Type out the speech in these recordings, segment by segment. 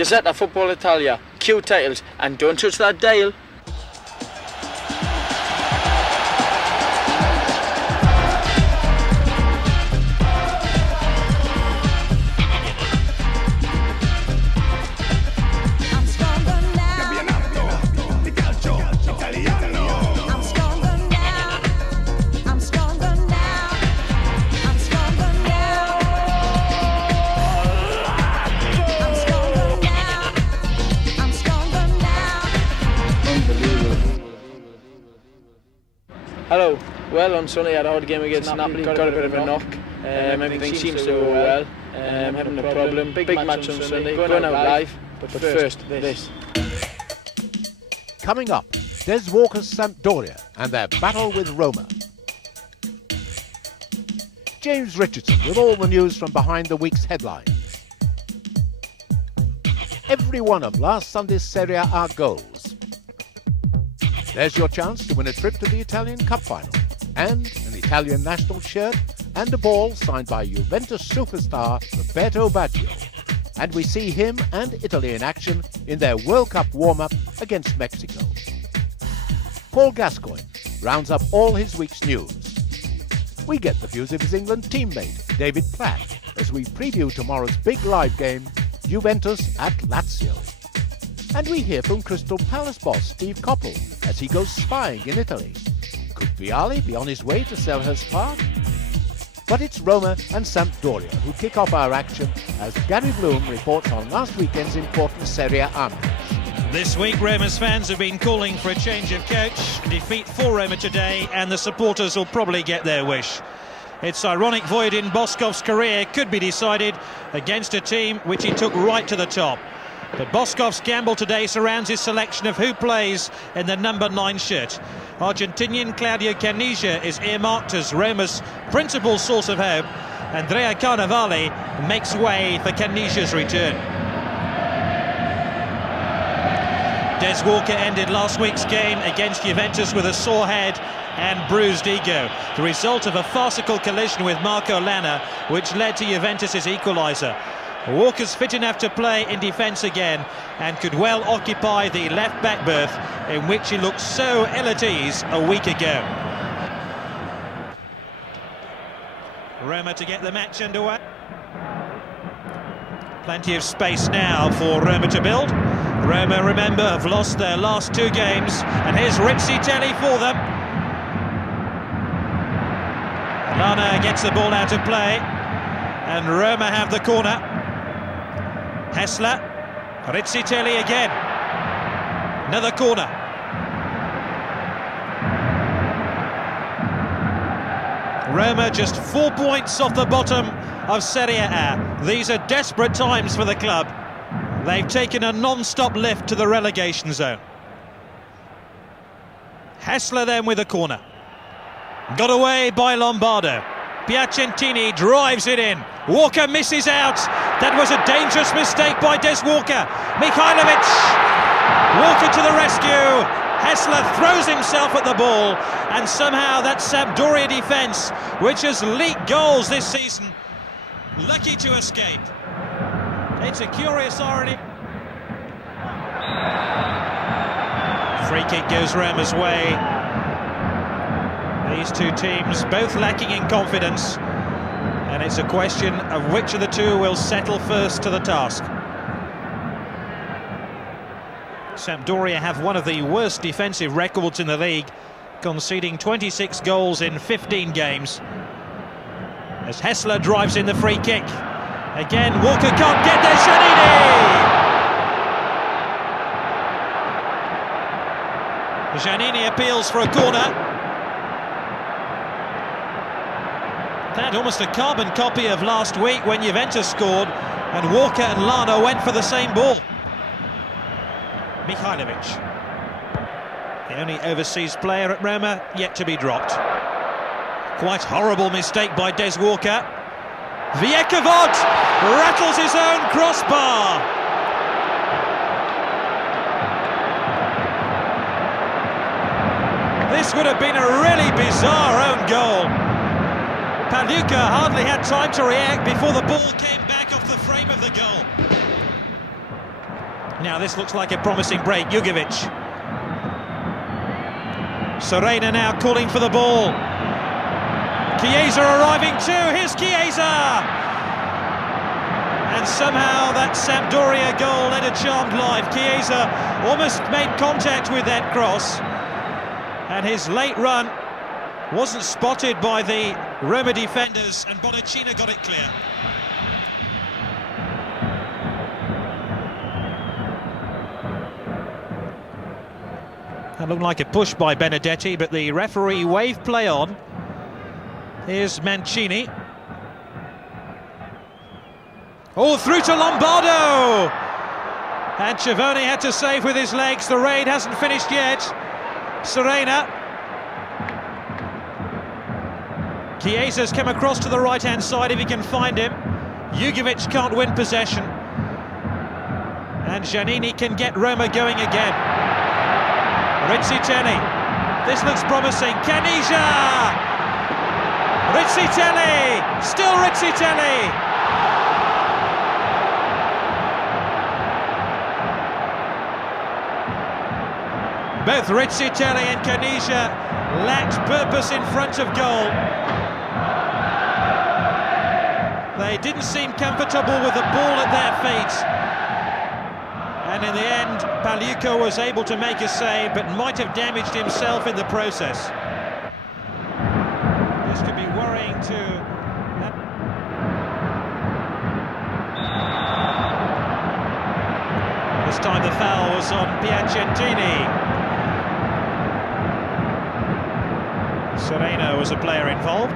Gazzetta Football Italia, Q titles, and don't touch that dial. Hello. Well, on Sunday I had a hard game against Napoli, got a bit of a knock. Everything seems to go well. Having a problem. Big match on Sunday, going out live. But first, this. Coming up, Des Walker's Sampdoria and their battle with Roma. James Richardson with all the news from behind the week's headlines. Every one of last Sunday's Serie A goals. There's your chance to win a trip to the Italian Cup final and an Italian national shirt and a ball signed by Juventus superstar Roberto Baggio. And we see him and Italy in action in their World Cup warm-up against Mexico. Paul Gascoigne rounds up all his week's news. We get the views of his England teammate David Platt as we preview tomorrow's big live game, Juventus at Lazio. And we hear from Crystal Palace boss Steve Coppell as he goes spying in Italy. Could Vialli be on his way to Selhurst Park? But it's Roma and Sampdoria who kick off our action as Gary Bloom reports on last weekend's important Serie A match. This week Roma's fans have been calling for a change of coach. Defeat for Roma today and the supporters will probably get their wish. It's ironic Vojvodin Boskov's career could be decided against a team which he took right to the top. But Boskov's gamble today surrounds his selection of who plays in the number 9 shirt. Argentinian Claudio Caniggia is earmarked as Roma's principal source of hope. Andrea Carnevale makes way for Caniggia's return. Des Walker ended last week's game against Juventus with a sore head and bruised ego, the result of a farcical collision with Marco Lana, which led to Juventus's equaliser. Walker's fit enough to play in defence again and could well occupy the left-back berth in which he looked so ill at ease a week ago. Roma to get the match underway. Plenty of space now for Roma to build. Roma, remember, have lost their last 2 games, and here's Rizzitelli for them. Lana gets the ball out of play, and Roma have the corner. Hessler, Rizzitelli again, another corner. Roma just 4 points off the bottom of Serie A. These are desperate times for the club. They've taken a non-stop lift to the relegation zone. Hessler then with a corner. Got away by Lombardo. Piacentini drives it in. Walker misses out. That was a dangerous mistake by Des Walker. Mihajlovic. Walker to the rescue. Hessler throws himself at the ball, and somehow that Sampdoria defence, which has leaked goals this season, lucky to escape. It's a curious irony. Free kick goes Roma's way. These two teams both lacking in confidence, and it's a question of which of the two will settle first to the task. Sampdoria have one of the worst defensive records in the league, conceding 26 goals in 15 games. As Hessler drives in the free kick. Again, Walker can't get there, Giannini! Giannini appeals for a corner. That almost a carbon copy of last week when Juventus scored and Walker and Lana went for the same ball. Mihajlovic, the only overseas player at Roma yet to be dropped. Quite horrible mistake by Des Walker. Viekovod rattles his own crossbar. This would have been a really bizarre own goal. Paluca hardly had time to react before the ball came back off the frame of the goal. Now this looks like a promising break. Jugovic. Serena now calling for the ball. Chiesa arriving too. Here's Chiesa! And somehow that Sampdoria goal led a charmed life. Chiesa almost made contact with that cross, and his late run wasn't spotted by the Roma defenders, and Bonacina got it clear. That looked like a push by Benedetti, but the referee waved play on. Here's Mancini. Oh, through to Lombardo! And Chavoni had to save with his legs. The raid hasn't finished yet. Serena. Chiesa's come across to the right-hand side if he can find him. Jugovic can't win possession. And Giannini can get Roma going again. Rizzitelli. This looks promising. Caniggia! Rizzitelli! Still Rizzitelli! Both Rizzitelli and Caniggia lacked purpose in front of goal. They didn't seem comfortable with the ball at their feet. And in the end, Pagliuca was able to make a save, but might have damaged himself in the process. This could be worrying too. This time the foul was on Piacentini. Serena was a player involved.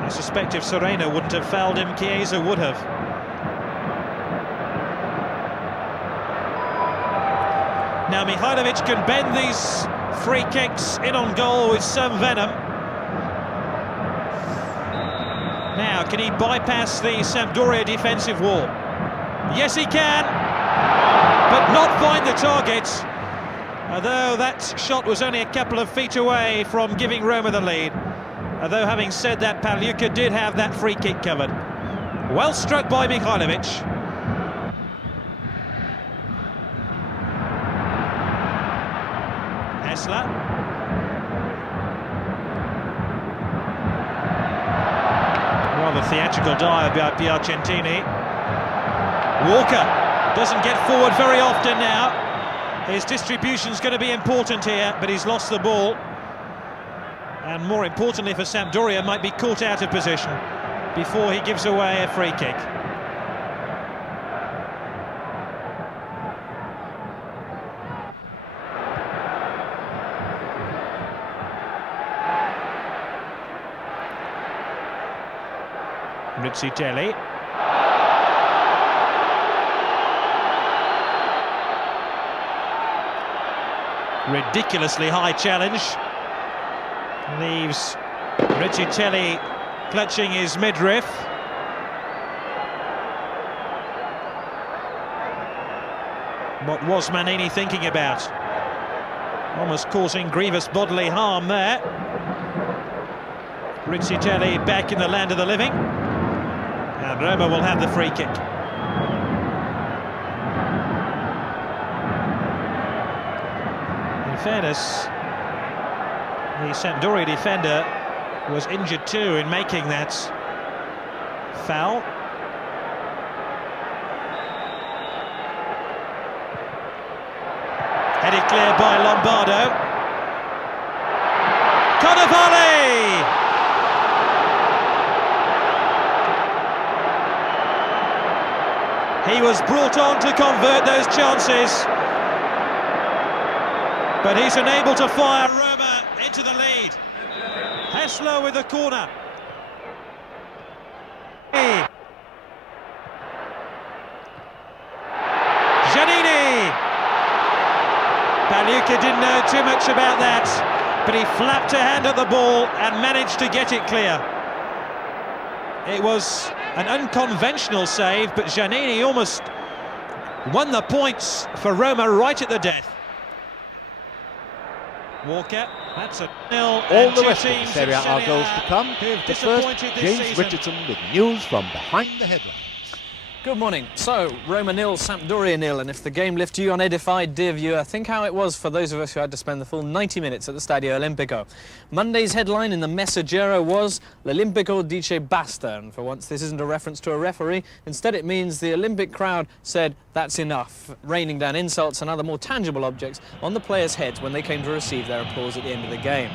I suspect if Serena wouldn't have fouled him, Chiesa would have. Now Mihajlovic can bend these free kicks in on goal with some venom. Now, can he bypass the Sampdoria defensive wall? Yes, he can, but not find the target. Although that shot was only a couple of feet away from giving Roma the lead. Although having said that, Pagliuca did have that free kick covered. Well struck by Mihajlovic. Hessler. Rather theatrical dive by Piacentini. Walker doesn't get forward very often now. His distribution's going to be important here, but he's lost the ball. And more importantly for Sampdoria, might be caught out of position before he gives away a free kick. Rizzitelli. Ridiculously high challenge. Leaves Rizzitelli clutching his midriff. What was Manini thinking about? Almost causing grievous bodily harm there. Rizzitelli back in the land of the living. And Roma will have the free kick. In fairness, the Sampdoria defender was injured too in making that foul. Headed clear by Lombardo. Cannavale! He was brought on to convert those chances, but he's unable to fire Roma into the lead. Hessler with the corner. Giannini. Pagliuca didn't know too much about that, but he flapped a hand at the ball and managed to get it clear. It was an unconventional save, but Giannini almost won the points for Roma right at the death. Walker, that's a nil. All the rest of the Serie A are goals to come. But first, James season. Richardson with news from behind the headlines. Good morning. So, Roma 0, Sampdoria 0, and if the game left you unedified, dear viewer, think how it was for those of us who had to spend the full 90 minutes at the Stadio Olimpico. Monday's headline in the Messaggero was L'Olimpico dice basta, and for once this isn't a reference to a referee. Instead it means the Olympic crowd said that's enough, raining down insults and other more tangible objects on the players' heads when they came to receive their applause at the end of the game.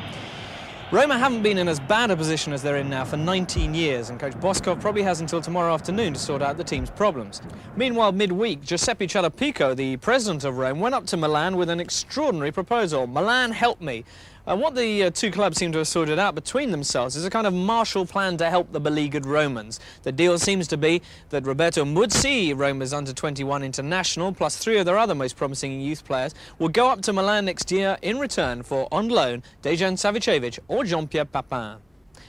Roma haven't been in as bad a position as they're in now for 19 years, and coach Boskov probably has until tomorrow afternoon to sort out the team's problems. Meanwhile, midweek, Giuseppe Cialapico, the president of Rome, went up to Milan with an extraordinary proposal. Milan, help me. And what the two clubs seem to have sorted out between themselves is a kind of Marshall Plan to help the beleaguered Romans. The deal seems to be that Roberto Muzzi, Roma's under-21 international, plus 3 of their other most promising youth players, will go up to Milan next year in return for, on loan, Dejan Savicevic or Jean-Pierre Papin.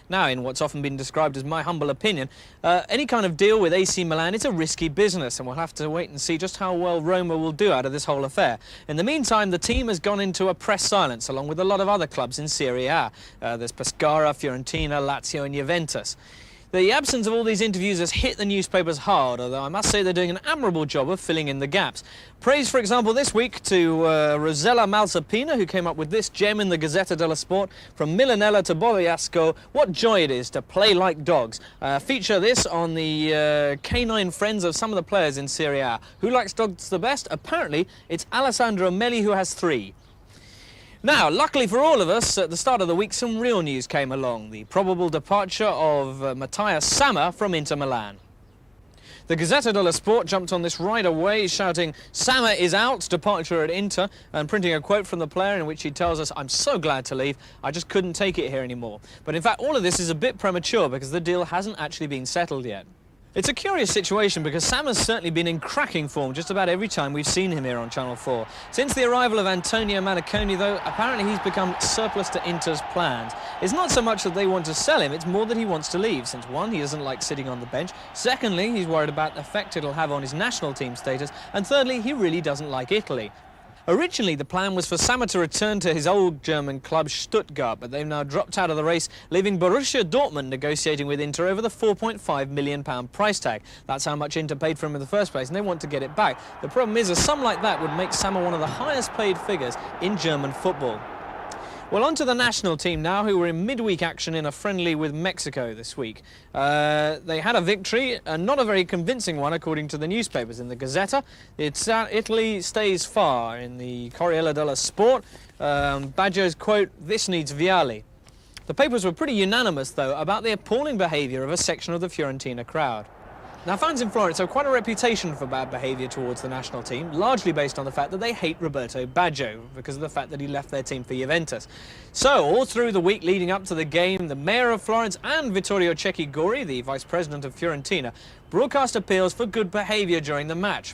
Now, in what's often been described as my humble opinion, any kind of deal with AC Milan, it's a risky business, and we'll have to wait and see just how well Roma will do out of this whole affair. In the meantime, the team has gone into a press silence, along with a lot of other clubs in Serie A. There's Pescara, Fiorentina, Lazio and Juventus. The absence of all these interviews has hit the newspapers hard, although I must say they're doing an admirable job of filling in the gaps. Praise, for example, this week to Rosella Malsapina, who came up with this gem in the Gazzetta dello Sport, from Milanella to Bogliasco, what joy it is to play like dogs. Feature this on the canine friends of some of the players in Serie A. Who likes dogs the best? Apparently, it's Alessandro Melli, who has 3. Now, luckily for all of us, at the start of the week, some real news came along. The probable departure of Matthias Sammer from Inter Milan. The Gazzetta dello Sport jumped on this right away, shouting, "Sammer is out, departure at Inter," and printing a quote from the player in which he tells us, "I'm so glad to leave, I just couldn't take it here anymore." But in fact, all of this is a bit premature because the deal hasn't actually been settled yet. It's a curious situation because Sam has certainly been in cracking form just about every time we've seen him here on Channel 4. Since the arrival of Antonio Maniconi, though, apparently he's become surplus to Inter's plans. It's not so much that they want to sell him, it's more that he wants to leave, since 1, he doesn't like sitting on the bench, secondly, he's worried about the effect it'll have on his national team status, and thirdly, he really doesn't like Italy. Originally, the plan was for Sammer to return to his old German club Stuttgart, but they've now dropped out of the race, leaving Borussia Dortmund negotiating with Inter over the £4.5 million price tag. That's how much Inter paid for him in the first place, and they want to get it back. The problem is, a sum like that would make Sammer one of the highest paid figures in German football. Well, on to the national team now, who were in midweek action in a friendly with Mexico this week. They had a victory, not a very convincing one according to the newspapers. In the Gazzetta, Italy stays far. In the Corriere dello Sport, Baggio's quote, "This needs Vialli." The papers were pretty unanimous, though, about the appalling behaviour of a section of the Fiorentina crowd. Now, fans in Florence have quite a reputation for bad behaviour towards the national team, largely based on the fact that they hate Roberto Baggio because of the fact that he left their team for Juventus. So, all through the week leading up to the game, the mayor of Florence and Vittorio Cecchi-Gori, the vice president of Fiorentina, broadcast appeals for good behaviour during the match.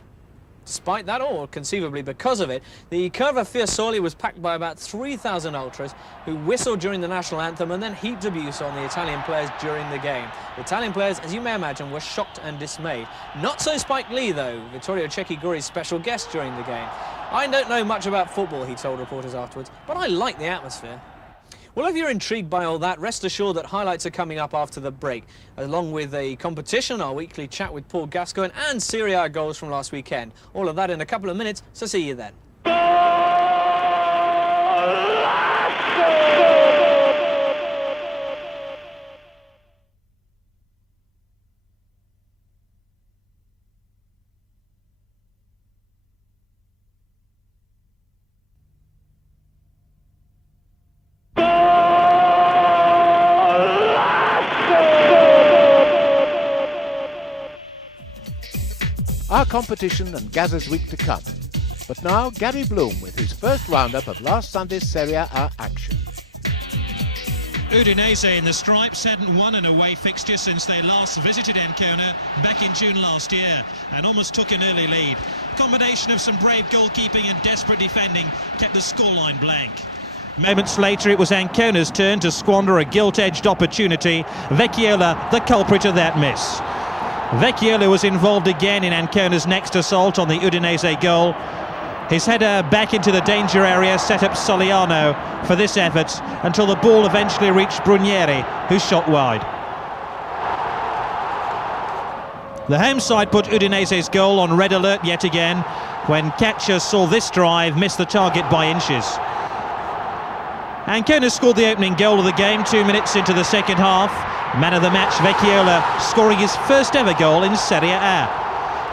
Despite that, or conceivably because of it, the Curva Fiesole was packed by about 3,000 ultras who whistled during the national anthem and then heaped abuse on the Italian players during the game. The Italian players, as you may imagine, were shocked and dismayed. Not so Spike Lee, though, Vittorio Cecchi-Gori's special guest during the game. "I don't know much about football," he told reporters afterwards, "but I like the atmosphere." Well, if you're intrigued by all that, rest assured that highlights are coming up after the break, along with a competition, our weekly chat with Paul Gascoigne, and Serie A goals from last weekend. All of that in a couple of minutes, so see you then. Our competition and Gazza's week to come. But now, Gary Bloom with his first roundup of last Sunday's Serie A action. Udinese in the stripes hadn't won an away fixture since they last visited Ancona back in June last year and almost took an early lead. Combination of some brave goalkeeping and desperate defending kept the scoreline blank. Moments later, it was Ancona's turn to squander a gilt-edged opportunity. Vecchiola, the culprit of that miss. Vecchiola was involved again in Ancona's next assault on the Udinese goal. His header back into the danger area set up Soliano for this effort until the ball eventually reached Brunieri, who shot wide. The home side put Udinese's goal on red alert yet again when Caccia saw this drive miss the target by inches. Ancona scored the opening goal of the game 2 minutes into the second half. Man of the match Vecchiola scoring his first ever goal in Serie A.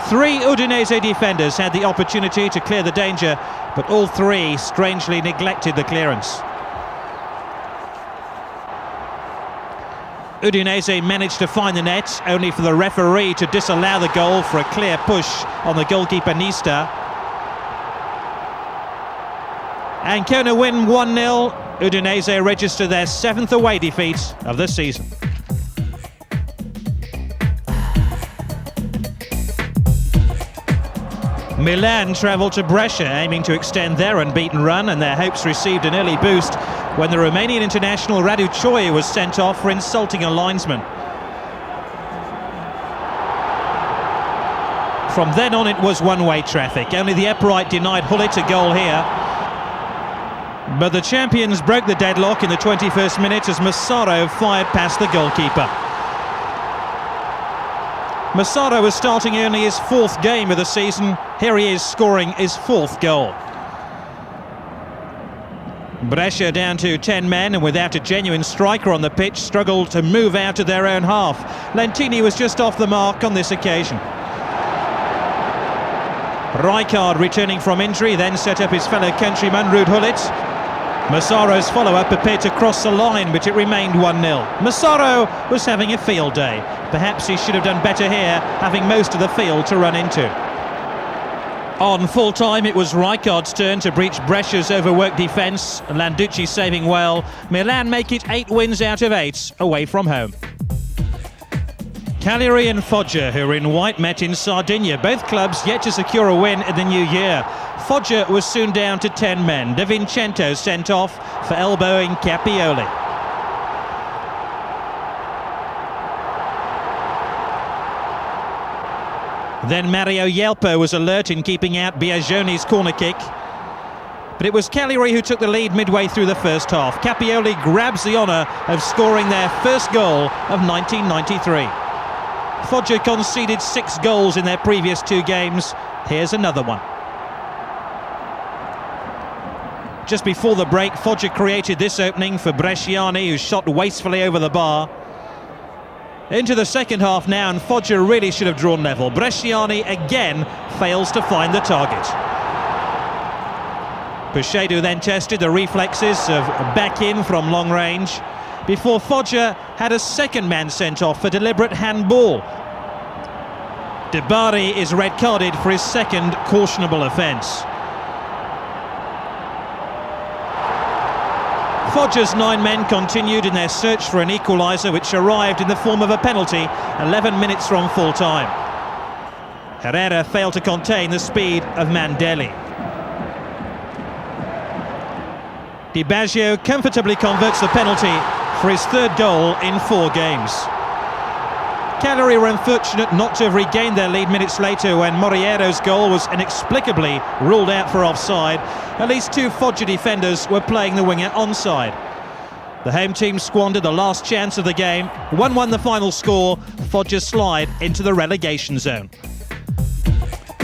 3 Udinese defenders had the opportunity to clear the danger, but all 3 strangely neglected the clearance. Udinese managed to find the net, only for the referee to disallow the goal for a clear push on the goalkeeper Nista. Ancona win 1-0. Udinese register their 7th away defeat of the season. Milan travelled to Brescia, aiming to extend their unbeaten run, and their hopes received an early boost when the Romanian international Radu Cioia was sent off for insulting a linesman. From then on it was one-way traffic. Only the upright denied Hullit a goal here. But the champions broke the deadlock in the 21st minute as Massaro fired past the goalkeeper. Massaro was starting only his 4th game of the season. Here he is scoring his 4th goal. Brescia down to 10 men and without a genuine striker on the pitch struggled to move out of their own half. Lentini was just off the mark on this occasion. Rijkaard returning from injury then set up his fellow countryman Ruud Hullit. Massaro's follow-up appeared to cross the line, but it remained 1-0. Massaro was having a field day. Perhaps he should have done better here, having most of the field to run into. On full-time, it was Rijkaard's turn to breach Brescia's overworked defence. Landucci saving well. Milan make it 8 wins out of 8 away from home. Cagliari and Foggia, who are in white, met in Sardinia. Both clubs yet to secure a win in the new year. Foggia was soon down to 10 men. De Vincenzo sent off for elbowing Capioli. Then Mario Yelpo was alert in keeping out Biagioni's corner kick. But it was Cagliari who took the lead midway through the first half. Capioli grabs the honour of scoring their first goal of 1993. Foggia conceded 6 goals in their previous 2 games. Here's another one. Just before the break, Foggia created this opening for Bresciani, who shot wastefully over the bar. Into the second half now, and Foggia really should have drawn level. Bresciani again fails to find the target. Puchedo then tested the reflexes of back in from long range before Foggia had a second man sent off for deliberate handball. De Bari is red-carded for his second cautionable offence. Foggia's 9 men continued in their search for an equaliser, which arrived in the form of a penalty 11 minutes from full-time. Herrera failed to contain the speed of Mandelli. Di Baggio comfortably converts the penalty for his 3rd goal in 4 games. Cagliari were unfortunate not to have regained their lead minutes later when Moriero's goal was inexplicably ruled out for offside. At least 2 Foggia defenders were playing the winger onside. The home team squandered the last chance of the game. 1-1 the final score. Foggia slide into the relegation zone.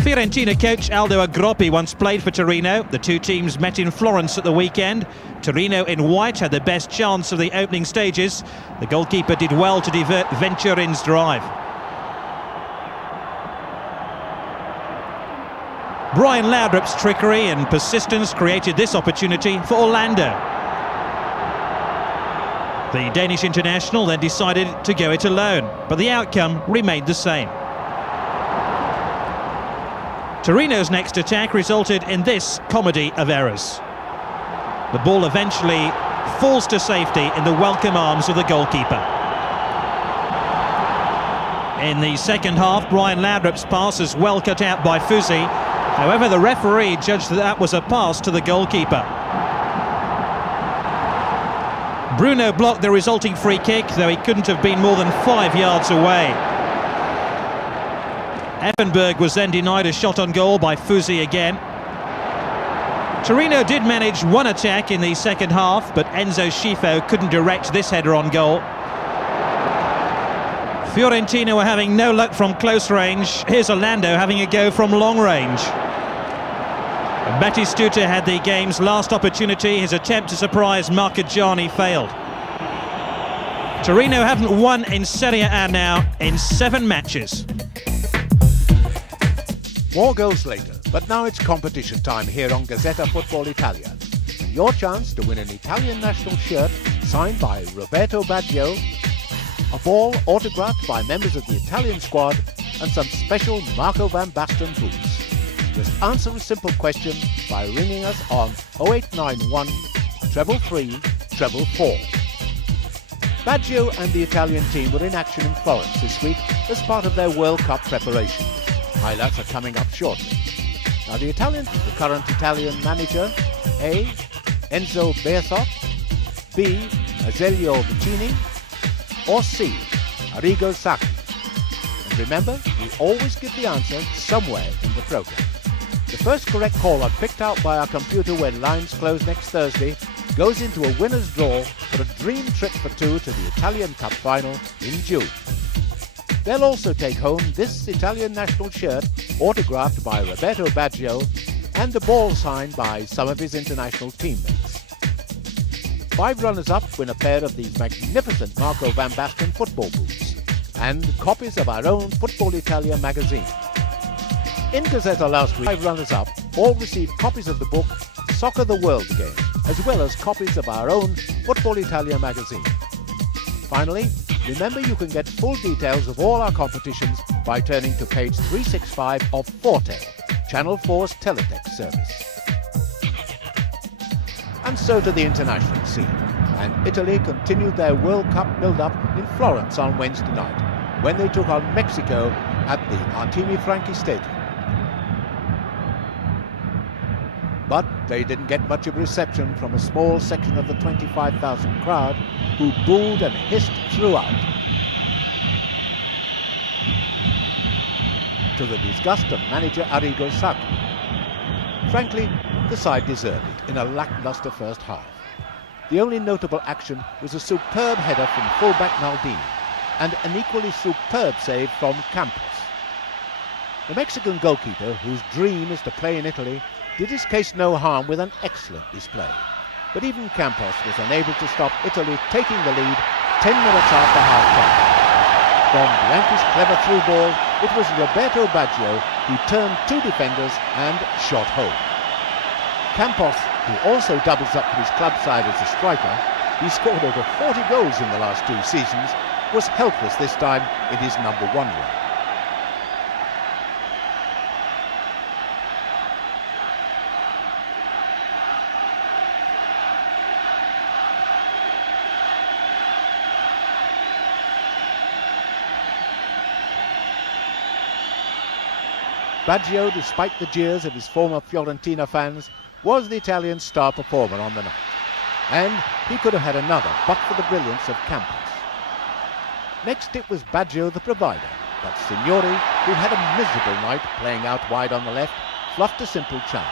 Fiorentina coach Aldo Agroppi once played for Torino. The 2 teams met in Florence at the weekend. Torino in white had the best chance of the opening stages. The goalkeeper did well to divert Venturin's drive. Brian Laudrup's trickery and persistence created this opportunity for Orlando. The Danish international then decided to go it alone, but the outcome remained the same. Torino's next attack resulted in this comedy of errors. The ball eventually falls to safety in the welcome arms of the goalkeeper. In the second half, Brian Laudrup's pass is well cut out by Fusi. However, the referee judged that was a pass to the goalkeeper. Bruno blocked the resulting free kick, though he couldn't have been more than 5 yards away. Effenberg was then denied a shot on goal by Fusi again. Torino did manage one attack in the second half, but Enzo Schifo couldn't direct this header on goal. Fiorentina were having no luck from close range. Here's Orlando having a go from long range. Batistuta had the game's last opportunity. His attempt to surprise Marchigiani failed. Torino haven't won in Serie A now in 7 matches. More goals later, but now it's competition time here on Gazzetta Football Italia. Your chance to win an Italian national shirt signed by Roberto Baggio, a ball autographed by members of the Italian squad, and some special Marco van Basten boots. Just answer a simple question by ringing us on 0891 333 444. Baggio and the Italian team were in action in Florence this week as part of their World Cup preparation. Highlights are coming up shortly. Now the current Italian manager, A. Enzo Bearzot, B. Azeglio Vicini, or C. Arrigo Sacchi. And remember, we always give the answer somewhere in the programme. The first correct caller picked out by our computer when lines close next Thursday goes into a winner's draw for a dream trip for 2 to the Italian Cup final in June. They'll also take home this Italian national shirt autographed by Roberto Baggio and a ball signed by some of his international teammates. 5 runners-up win a pair of these magnificent Marco van Basten football boots and copies of our own Football Italia magazine. In Gazzetta last week, 5 runners-up all received copies of the book Soccer the World Game, as well as copies of our own Football Italia magazine. Finally, remember you can get full details of all our competitions by turning to page 365 of Forte, Channel 4's teletext service. And so to the international scene, and Italy continued their World Cup build-up in Florence on Wednesday night, when they took on Mexico at the Artemi Franchi Stadium. But they didn't get much of a reception from a small section of the 25,000 crowd who booed and hissed throughout, to the disgust of manager Arrigo Sacchi. Frankly, the side deserved it in a lacklustre first half. The only notable action was a superb header from fullback Maldini and an equally superb save from Campos. The Mexican goalkeeper, whose dream is to play in Italy, did his case no harm with an excellent display. But even Campos was unable to stop Italy taking the lead 10 minutes after half-time. From Bianchi's clever through ball, it was Roberto Baggio who turned 2 defenders and shot home. Campos, who also doubles up for his club side as a striker, he scored over 40 goals in the last 2 seasons, was helpless this time in his number 1 run. Baggio, despite the jeers of his former Fiorentina fans, was the Italian star performer on the night. And he could have had another, but for the brilliance of Campos. Next it was Baggio the provider, but Signori, who had a miserable night playing out wide on the left, fluffed a simple chance.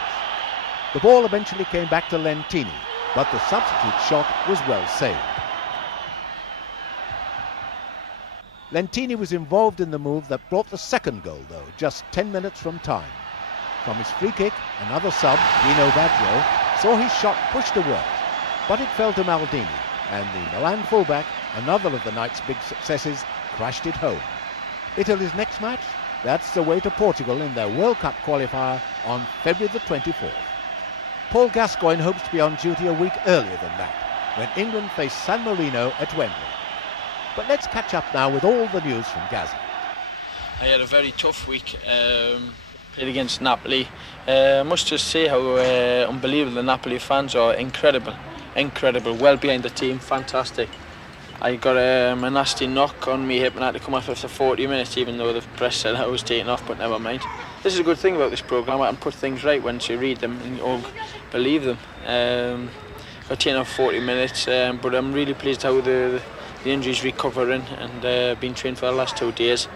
The ball eventually came back to Lentini, but the substitute shot was well saved. Lentini was involved in the move that brought the second goal, though, just 10 minutes from time. From his free kick, another sub, Dino Baggio, saw his shot pushed away, but it fell to Maldini, and the Milan fullback, another of the night's big successes, crashed it home. Italy's next match? That's away to Portugal in their World Cup qualifier on February the 24th. Paul Gascoigne hopes to be on duty a week earlier than that, when England face San Marino at Wembley. But let's catch up now with all the news from Gaza. I had a very tough week. Played against Napoli. I must just say how unbelievable the Napoli fans are. Incredible, well behind the team, fantastic. I got a nasty knock on me hip and I had to come off after 40 minutes, even though the press said I was taken off, but never mind. This is a good thing about this programme, I can put things right once you read them and or believe them. Got taken off 40 minutes, but I'm really pleased how the injury's recovering and been trained for the last 2 days,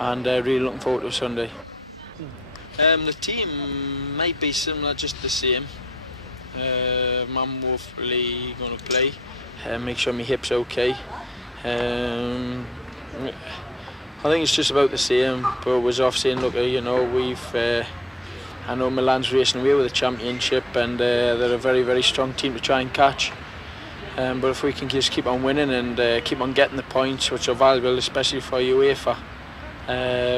and really looking forward to Sunday. The team might be similar, just the same. I'm hopefully going to play, make sure my hip's okay. I think it's just about the same, but it was off saying, look, you know, I know Milan's racing away with the championship, and they're a very, very strong team to try and catch. But if we can just keep on winning and keep on getting the points, which are valuable, especially for UEFA.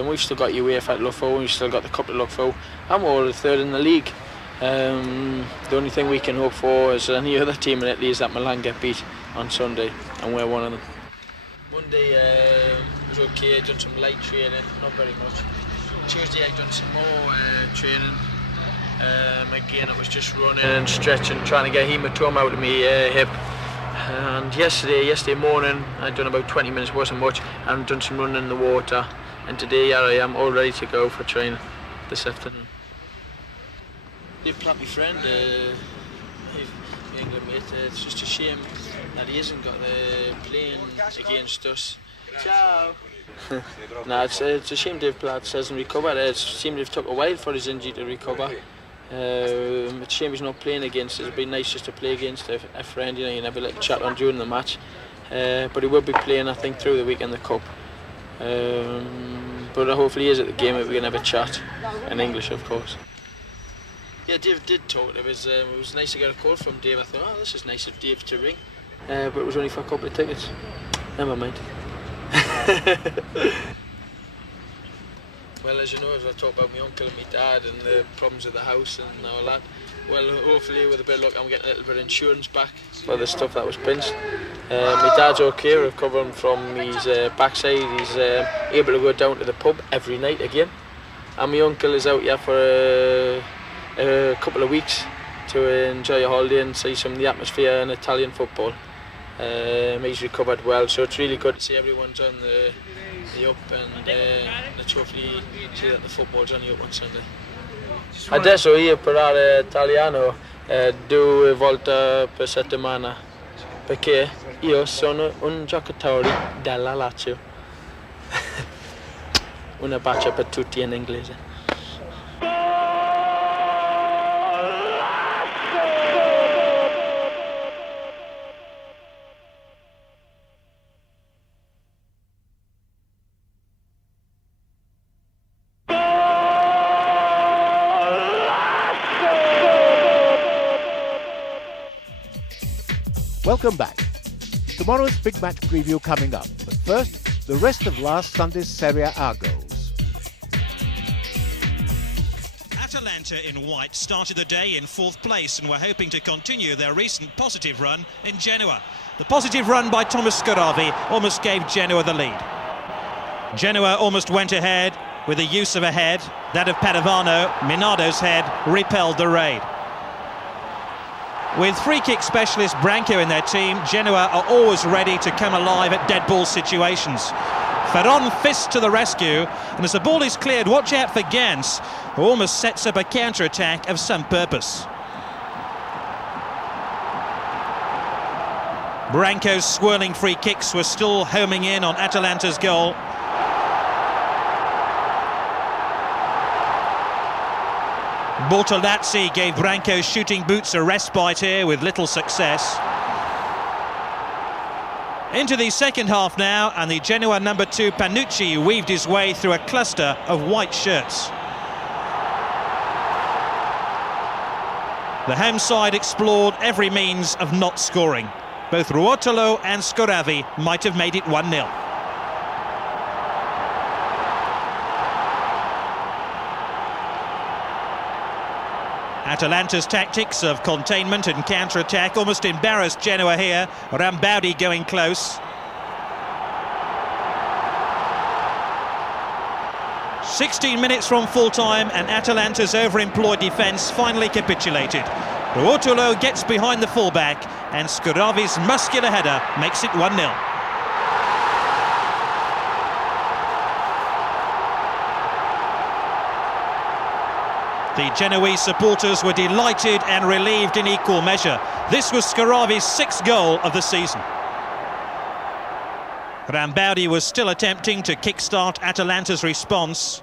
We've still got UEFA to look for, we've still got the cup to look for, and we're all third in the league. The only thing we can hope for is any other team in Italy is that Milan get beat on Sunday, and we're one of them. Monday was okay, done some light training, not very much. Tuesday I done some more training. Again, it was just running and stretching, trying to get hematoma out of my hip. And yesterday morning, I'd done about 20 minutes, wasn't much, and done some running in the water. And today, here I am, all ready to go for training this afternoon. Dave Platt, my friend, my England mate, it's just a shame that he hasn't got the playing against us. Ciao! No, it's a shame Dave Platt hasn't recovered. It seemed to have took a while for his injury to recover. It's a shame he's not playing against us. It'd be nice just to play against a friend, you know, you can have a little chat on during the match. But he will be playing, I think, through the week in the Cup. But hopefully he is at the game if we can have a chat, in English of course. Yeah, Dave did talk. It was nice to get a call from Dave. I thought, oh, this is nice of Dave to ring. But it was only for a couple of tickets. Never mind. Well, as you know, as I talk about my uncle and my dad and the problems with the house and all that, well, hopefully with a bit of luck I'm getting a little bit of insurance back for the stuff that was pinched. My dad's okay, recovering from his backside. He's able to go down to the pub every night again. And my uncle is out here for a couple of weeks to enjoy a holiday and see some of the atmosphere in Italian football. He's recovered well, so it's really good to see everyone's on the up, and let's hopefully see that the football's on the up on Sunday. Adesso io parlare italiano 2 volte per settimana perché io sono un giocatore della Lazio. Una bacia per tutti in inglese. Welcome back. Tomorrow's big match preview coming up, but first, the rest of last Sunday's Serie A goals. Atalanta in white started the day in 4th place and were hoping to continue their recent positive run in Genoa. The positive run by Thomas Scoravi almost gave Genoa the lead. Genoa almost went ahead with the use of a head. That of Padovano, Minado's head, repelled the raid. With free-kick specialist Branco in their team, Genoa are always ready to come alive at dead ball situations. Ferron fists to the rescue, and as the ball is cleared, watch out for Gans, who almost sets up a counter-attack of some purpose. Branco's swirling free kicks were still homing in on Atalanta's goal. Bortolazzi gave Branco's shooting boots a respite here with little success. Into the second half now, and the Genoa number 2 Panucci weaved his way through a cluster of white shirts. The home side explored every means of not scoring. Both Ruotolo and Scoravi might have made it 1-0. Atalanta's tactics of containment and counter-attack almost embarrassed Genoa here. Rambaudi going close. 16 minutes from full-time and Atalanta's overemployed defence finally capitulated. Ruotolo gets behind the fullback and Scoravi's muscular header makes it 1-0. The Genoese supporters were delighted and relieved in equal measure. This was Scoravi's 6th goal of the season. Rambaudi was still attempting to kickstart Atalanta's response.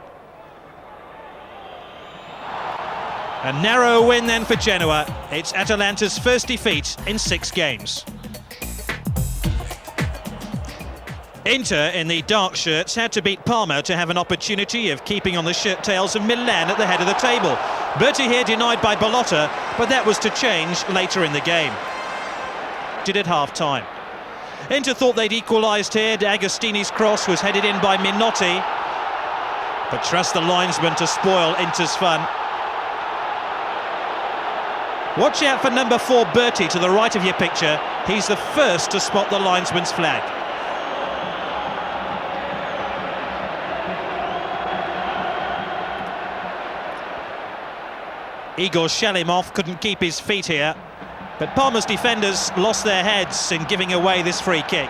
A narrow win then for Genoa. It's Atalanta's first defeat in 6 games. Inter in the dark shirts had to beat Parma to have an opportunity of keeping on the shirt tails of Milan at the head of the table. Berti here denied by Ballotta, but that was to change later in the game. Did at half-time. Inter thought they'd equalised here. D'Agostini's cross was headed in by Minotti, but trust the linesman to spoil Inter's fun. Watch out for number 4 Berti to the right of your picture. He's the first to spot the linesman's flag. Igor Shalimov couldn't keep his feet here, but Parma's defenders lost their heads in giving away this free kick.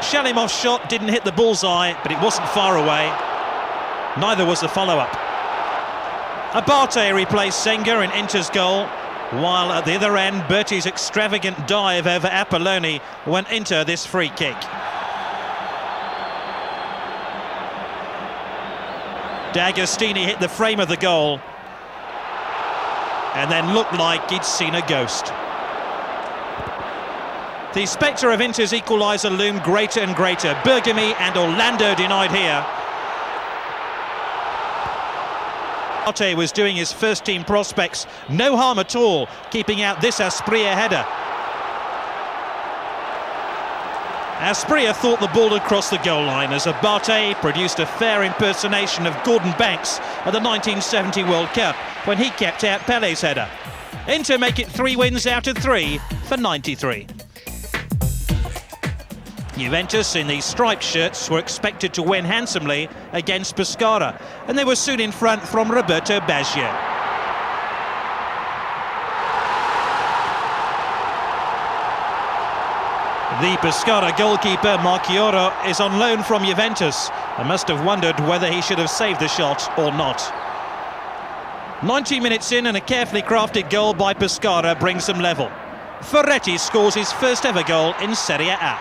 Shalimov's shot didn't hit the bullseye, but it wasn't far away. Neither was the follow-up. Abate replaced Senga in Inter's goal, while at the other end, Berti's extravagant dive over Apolloni went Inter this free kick. D'Agostini hit the frame of the goal and then looked like he'd seen a ghost. The spectre of Inter's equaliser loomed greater and greater. Bergami and Orlando denied here. Abate was doing his first team prospects no harm at all, keeping out this Asprilla header. Asprilla thought the ball had crossed the goal line as Abate produced a fair impersonation of Gordon Banks at the 1970 World Cup when he kept out Pele's header. Inter make it 3 wins out of 3 for 93. Juventus in the striped shirts were expected to win handsomely against Pescara, and they were soon in front from Roberto Baggio. The Pescara goalkeeper Marchioro is on loan from Juventus and must have wondered whether he should have saved the shot or not. 90 minutes in and a carefully crafted goal by Pescara brings them level. Ferretti scores his first ever goal in Serie A.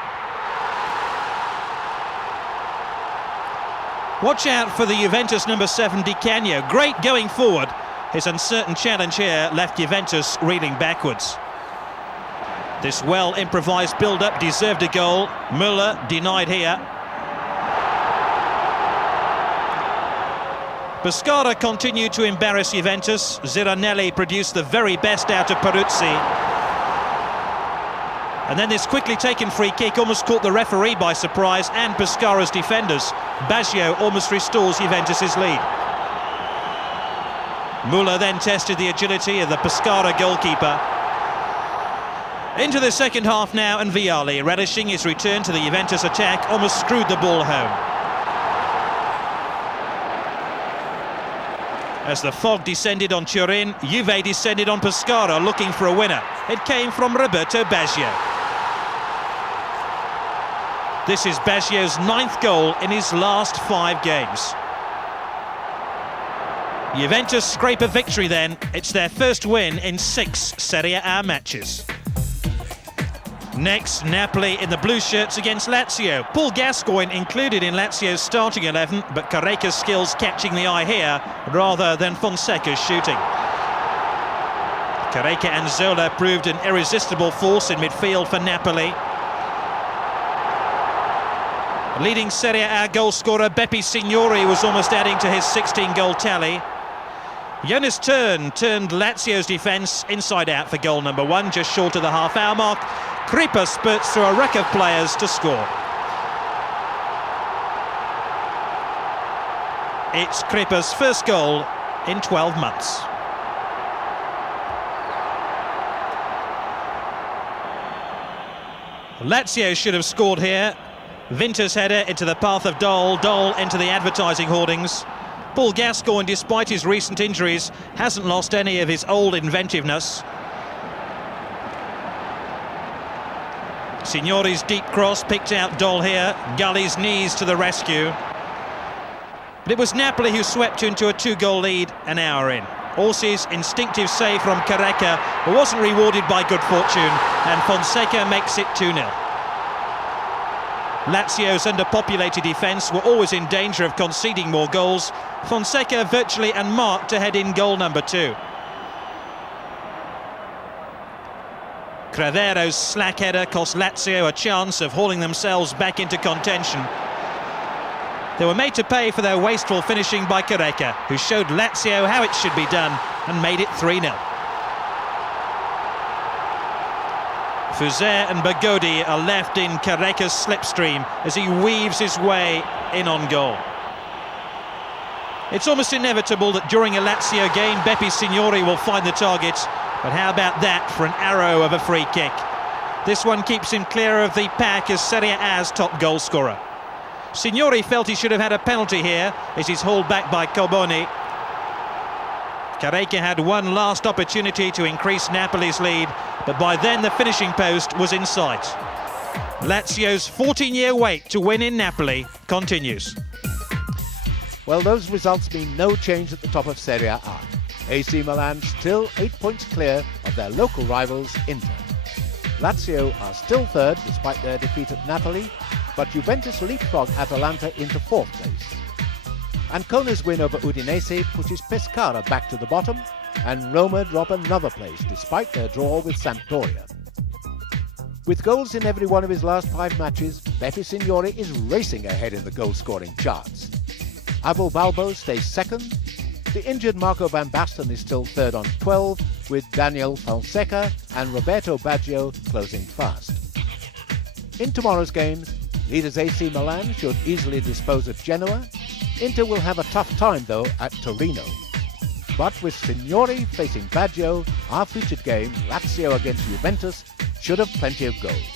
Watch out for the Juventus number 7 Di Canio. Great going forward. His uncertain challenge here left Juventus reeling backwards. This well-improvised build-up deserved a goal. Müller denied here. Pescara continued to embarrass Juventus. Ziranelli produced the very best out of Peruzzi. And then this quickly taken free kick almost caught the referee by surprise and Pescara's defenders. Baggio almost restores Juventus' lead. Müller then tested the agility of the Pescara goalkeeper. Into the second half now, and Vialli, relishing his return to the Juventus attack, almost screwed the ball home. As the fog descended on Turin, Juve descended on Pescara looking for a winner. It came from Roberto Baggio. This is Baggio's 9th goal in his last 5 games. Juventus scrape a victory then. It's their first win in 6 Serie A matches. Next, Napoli in the blue shirts against Lazio. Paul Gascoigne included in Lazio's starting 11, but Carreca's skills catching the eye here rather than Fonseca's shooting. Carreca and Zola proved an irresistible force in midfield for Napoli. Leading Serie A goal scorer Beppe Signori was almost adding to his 16-goal tally. Jonas turned Lazio's defence inside out for goal number 1, just short of the half-hour mark. Kripa spurts through a wreck of players to score. It's Kripa's first goal in 12 months. Lazio should have scored here. Vinter's header into the path of Dole, Dole into the advertising hoardings. Paul Gascoigne, despite his recent injuries, hasn't lost any of his old inventiveness. Signori's deep cross picked out Dole here. Gully's knees to the rescue. But it was Napoli who swept into a 2-goal lead an hour in. Orsi's instinctive save from Carreca wasn't rewarded by good fortune, and Fonseca makes it 2-0. Lazio's underpopulated defence were always in danger of conceding more goals. Fonseca virtually unmarked to head in goal number 2. Cravero's slack header cost Lazio a chance of hauling themselves back into contention. They were made to pay for their wasteful finishing by Careca, who showed Lazio how it should be done and made it 3-0. Fuzet and Bagodi are left in Careca's slipstream as he weaves his way in on goal. It's almost inevitable that during a Lazio game, Beppe Signori will find the target, but how about that for an arrow of a free kick? This one keeps him clear of the pack as Serie A's top goal scorer. Signori felt he should have had a penalty here as he's hauled back by Coboni. Careca had one last opportunity to increase Napoli's lead, but by then the finishing post was in sight. Lazio's 14-year wait to win in Napoli continues. Well, those results mean no change at the top of Serie A. AC Milan still 8 points clear of their local rivals Inter. Lazio are still third despite their defeat at Napoli, but Juventus leapfrog Atalanta into fourth place. Ancona's win over Udinese pushes Pescara back to the bottom, and Roma drop another place despite their draw with Sampdoria. With goals in every one of his last 5 matches, Beppe Signori is racing ahead in the goal-scoring charts. Abo Balbo stays second. The injured Marco van Basten is still third on 12, with Daniel Fonseca and Roberto Baggio closing fast. In tomorrow's games, leaders AC Milan should easily dispose of Genoa. Inter will have a tough time, though, at Torino. But with Signori facing Baggio, our featured game, Lazio against Juventus, should have plenty of goals.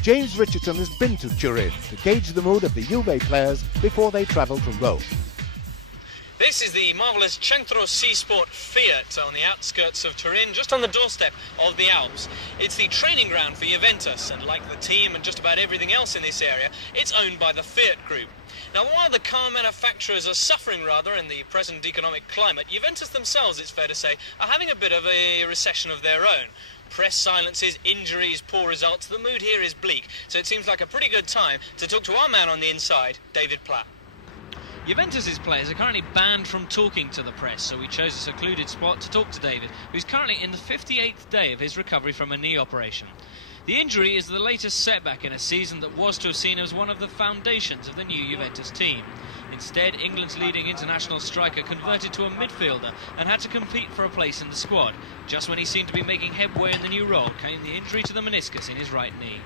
James Richardson has been to Turin to gauge the mood of the Juve players before they travel to Rome. This is the marvellous Centro Seasport Fiat on the outskirts of Turin, just on the doorstep of the Alps. It's the training ground for Juventus, and like the team and just about everything else in this area, it's owned by the Fiat Group. Now, while the car manufacturers are suffering rather in the present economic climate, Juventus themselves, it's fair to say, are having a bit of a recession of their own. Press silences, injuries, poor results. The mood here is bleak, so it seems like a pretty good time to talk to our man on the inside, David Platt. Juventus's players are currently banned from talking to the press, so we chose a secluded spot to talk to David, who's currently in the 58th day of his recovery from a knee operation. The injury is the latest setback in a season that was to have seen as one of the foundations of the new Juventus team. Instead, England's leading international striker converted to a midfielder and had to compete for a place in the squad. Just when he seemed to be making headway in the new role came the injury to the meniscus in his right knee.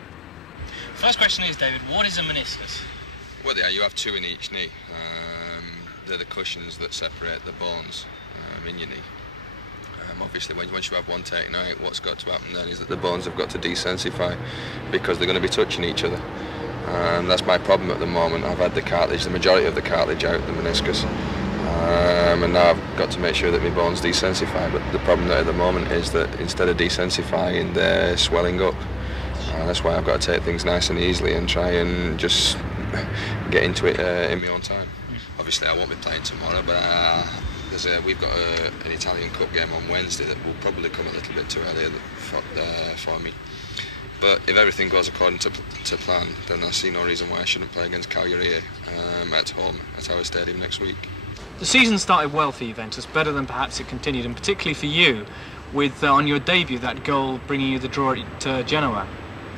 First question is, David, what is a meniscus? Well, yeah, you have 2 in each knee. They're the cushions that separate the bones in your knee. Obviously, once you have one taken out, what's got to happen then is that the bones have got to desensify because they're going to be touching each other. That's my problem at the moment. I've had the cartilage, the majority of the cartilage out, the meniscus, and now I've got to make sure that my bones desensify. But the problem there at the moment is that instead of desensifying, they're swelling up. That's why I've got to take things nice and easily and try and just get into it in my own time. Obviously, I won't be playing tomorrow, but we've got an Italian Cup game on Wednesday that will probably come a little bit too early for me. But if everything goes according to plan, then I see no reason why I shouldn't play against Cagliari at home at our stadium next week. The season started well for Juventus, better than perhaps it continued, and particularly for you, with on your debut that goal bringing you the draw at Genoa.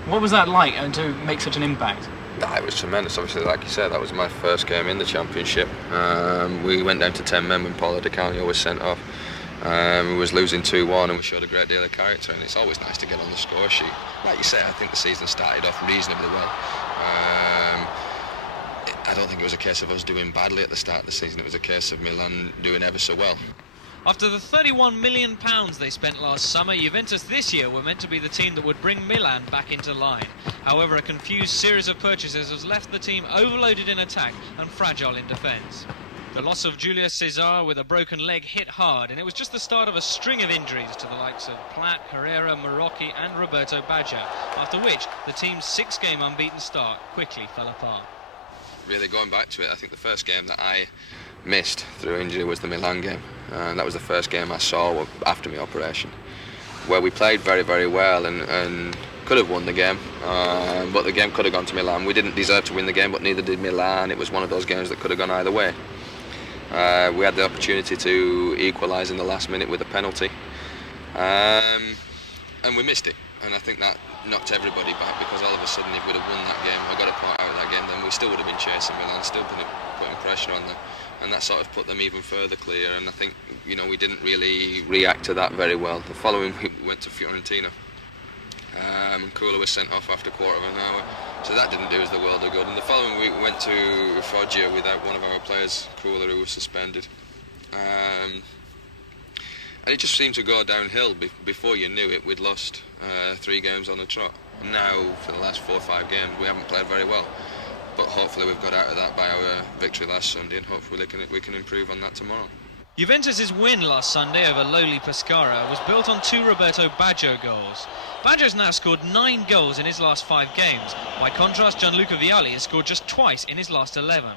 What was that like, and to make such an impact? It was tremendous. Obviously, like you said, that was my first game in the Championship. We went down to 10 men when Paulo Di Canio was sent off. We was losing 2-1 and we showed a great deal of character, and it's always nice to get on the score sheet. Like you say, I think the season started off reasonably well. I don't think it was a case of us doing badly at the start of the season. It was a case of Milan doing ever so well. After the £31 million they spent last summer, Juventus this year were meant to be the team that would bring Milan back into line. However, a confused series of purchases has left the team overloaded in attack and fragile in defence. The loss of Julius Caesar with a broken leg hit hard, and it was just the start of a string of injuries to the likes of Platt, Herrera, Marocchi and Roberto Baggio, after which the team's 6-game unbeaten start quickly fell apart. Really, going back to it, I think the first game that I missed through injury was the Milan game. That was the first game I saw after my operation, where we played very, very well and could have won the game, but the game could have gone to Milan. We didn't deserve to win the game, but neither did Milan. It was one of those games that could have gone either way. We had the opportunity to equalise in the last minute with a penalty, and we missed it. and I think that knocked everybody back, because all of a sudden if we'd have won that game or got a point out of that game, then we still would have been chasing Milan, still putting pressure on them, and that sort of put them even further clear. And I think, you know, we didn't really react to that very well. The following week we went to Fiorentina. Kula was sent off after a quarter of an hour, so that didn't do us the world of good. And the following week we went to Foggia without one of our players, Kula, who was suspended. And it just seemed to go downhill. Before you knew it, we'd lost 3 games on the trot. Now, for the last 4 or 5 games, we haven't played very well. But hopefully we've got out of that by our victory last Sunday, and hopefully we can improve on that tomorrow. Juventus' win last Sunday over lowly Pescara was built on 2 Roberto Baggio goals. Baggio's now scored 9 goals in his last 5 games. By contrast, Gianluca Vialli has scored just twice in his last 11.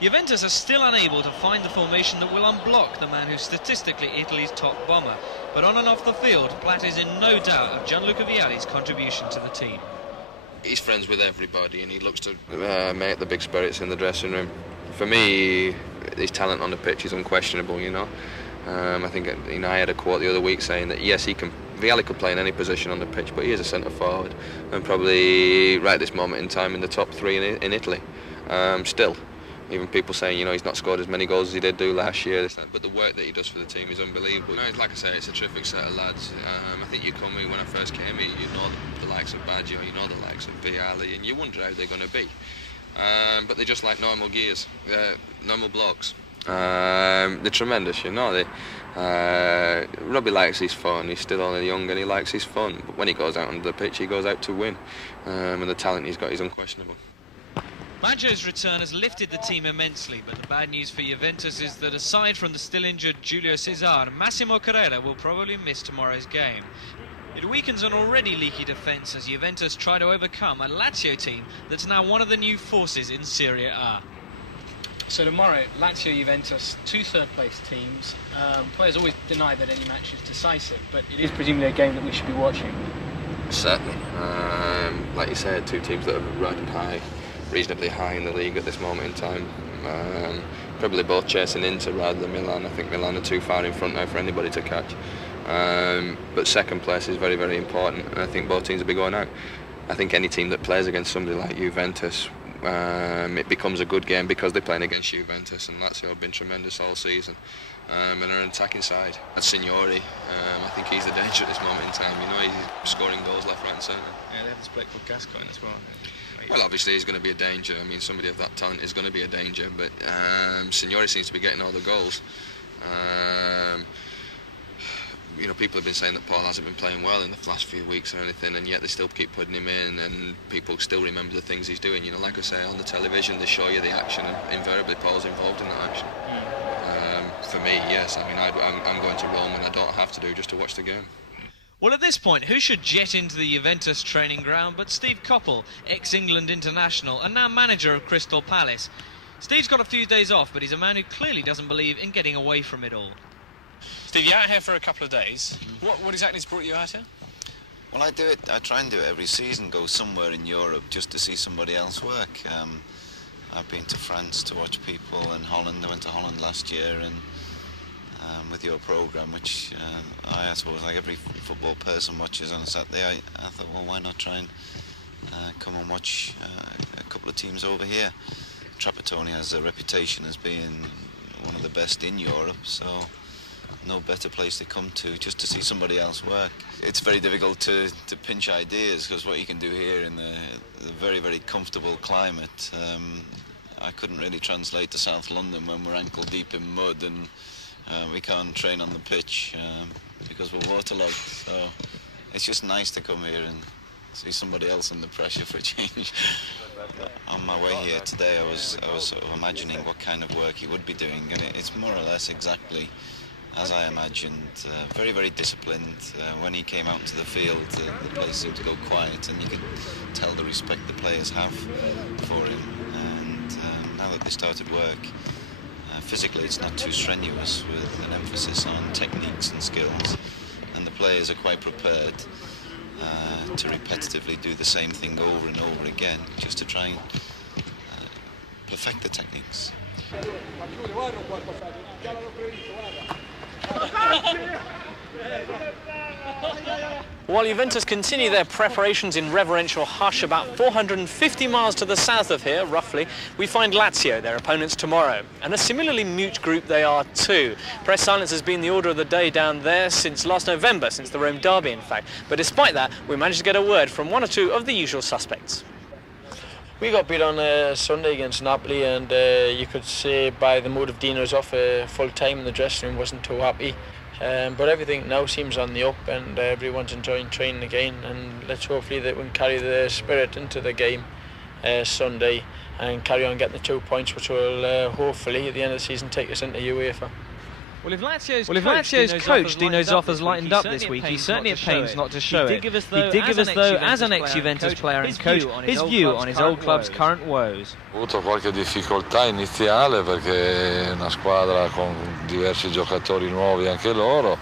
Juventus are still unable to find the formation that will unblock the man who's statistically Italy's top bomber. But on and off the field, Platt is in no doubt of Gianluca Vialli's contribution to the team. He's friends with everybody, and he looks to make the big spirits in the dressing room. For me, his talent on the pitch is unquestionable, you know. I think, you know, I had a quote the other week saying that yes, Vialli could play in any position on the pitch, but he is a centre forward, and probably right at this moment in time in the top 3 in Italy. Still, even people saying, you know, he's not scored as many goals as he did do last year, but the work that he does for the team is unbelievable. No, like I say, it's a terrific set of lads. I think you come in, when I first came here, you know the likes of Baggio, you know the likes of Vialli, and you wonder how they're going to be. But they're just like normal gears, normal blokes. They're tremendous, you know. Robbie likes his fun. He's still only young and he likes his fun. But when he goes out on the pitch, he goes out to win. And the talent he's got is unquestionable. Baggio's return has lifted the team immensely, but the bad news for Juventus is that aside from the still injured Giulio Cesar, Massimo Carrera will probably miss tomorrow's game. It weakens an already leaky defence as Juventus try to overcome a Lazio team that's now one of the new forces in Serie A. So tomorrow, Lazio, Juventus, 2 third-place teams. Players always deny that any match is decisive, but it is presumably a game that we should be watching. Certainly. Like you said, 2 teams that are riding high, reasonably high in the league at this moment in time. Probably both chasing Inter rather than Milan. I think Milan are too far in front now for anybody to catch. But second place is very, very important, and I think both teams will be going out. I think any team that plays against somebody like Juventus, it becomes a good game because they're playing against Juventus, and Lazio have been tremendous all season, and are an attacking side. That's Signori. I think he's the danger at this moment in time. You know, he's scoring goals left, right and centre. Yeah, they have this bloke called Gascoigne as well. Well, obviously he's going to be a danger. I mean, somebody of that talent is going to be a danger, but Signori seems to be getting all the goals. You know, people have been saying that Paul hasn't been playing well in the last few weeks or anything, and yet they still keep putting him in, and people still remember the things he's doing. You know, like I say, on the television they show you the action, and invariably Paul's involved in that action. For me, yes. I mean, I'm going to Rome, and I don't have to do just to watch the game. Well, at this point, who should jet into the Juventus training ground but Steve Coppell, ex-England international and now manager of Crystal Palace. Steve's got a few days off, but he's a man who clearly doesn't believe in getting away from it all. Steve, you're out here for a couple of days. What exactly has brought you out here? Well, I try and do it every season, go somewhere in Europe just to see somebody else work. I've been to France to watch people, in Holland. I went to Holland last year, and with your programme, which I suppose like every football person watches on a Saturday, I thought, well, why not try and come and watch a couple of teams over here. Trapattoni has a reputation as being one of the best in Europe, so no better place to come to just to see somebody else work. It's very difficult to pinch ideas, because what you can do here in the very, very comfortable climate, I couldn't really translate to South London when we're ankle deep in mud and we can't train on the pitch because we're waterlogged. So it's just nice to come here and see somebody else under pressure for a change. On my way here today, I was sort of imagining what kind of work he would be doing, and it's more or less exactly as I imagined. Very, very disciplined. When he came out into the field, the place seemed to go quiet, and you could tell the respect the players have for him. And now that they started work, physically it's not too strenuous, with an emphasis on techniques and skills, and the players are quite prepared to repetitively do the same thing over and over again, just to try and perfect the techniques. While Juventus continue their preparations in reverential hush, about 450 miles to the south of here, roughly, we find Lazio, their opponents tomorrow. And a similarly mute group they are too. Press silence has been the order of the day down there since last November, since the Rome derby in fact. But despite that, we managed to get a word from one or two of the usual suspects. We got beat on Sunday against Napoli, and you could say by the mood of Dino's off full time in the dressing room, wasn't too happy. But everything now seems on the up, and everyone's enjoying training again, and let's hopefully that we can carry the spirit into the game Sunday and carry on getting the 2 points, which will hopefully at the end of the season take us into UEFA. Well, if Lazio's coach Dino Zoffa's lightened up this week, he's certainly at pains not to show it. He did give us, though, as an ex-Juventus player and coach, his view on his old club's current woes. Ho avuto qualche difficoltà iniziale perché è una squadra con diversi giocatori nuovi anche loro,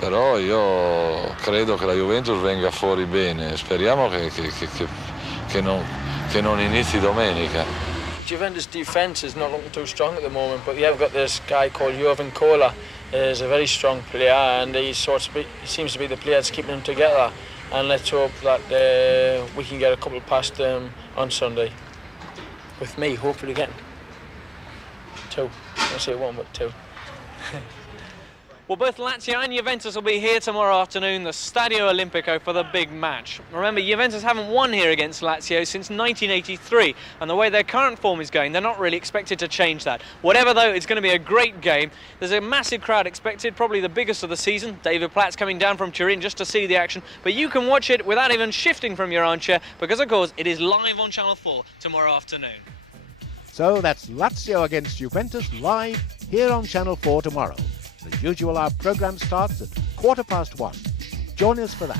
però io credo che la Juventus venga fuori bene, speriamo che non inizi domenica. Juventus' defence is not looking too strong at the moment, but yeah, we've got this guy called Jovan Kola. He's a very strong player, and he seems to be the player that's keeping them together. And let's hope that we can get a couple past them on Sunday. With me, hopefully getting 2. I say 1, but 2. Well, both Lazio and Juventus will be here tomorrow afternoon, the Stadio Olimpico, for the big match. Remember, Juventus haven't won here against Lazio since 1983, and the way their current form is going, they're not really expected to change that. Whatever, though, it's going to be a great game. There's a massive crowd expected, probably the biggest of the season. David Platt's coming down from Turin just to see the action, but you can watch it without even shifting from your armchair, because, of course, it is live on Channel 4 tomorrow afternoon. So that's Lazio against Juventus live here on Channel 4 tomorrow. As usual, our programme starts at 1:15. Join us for that.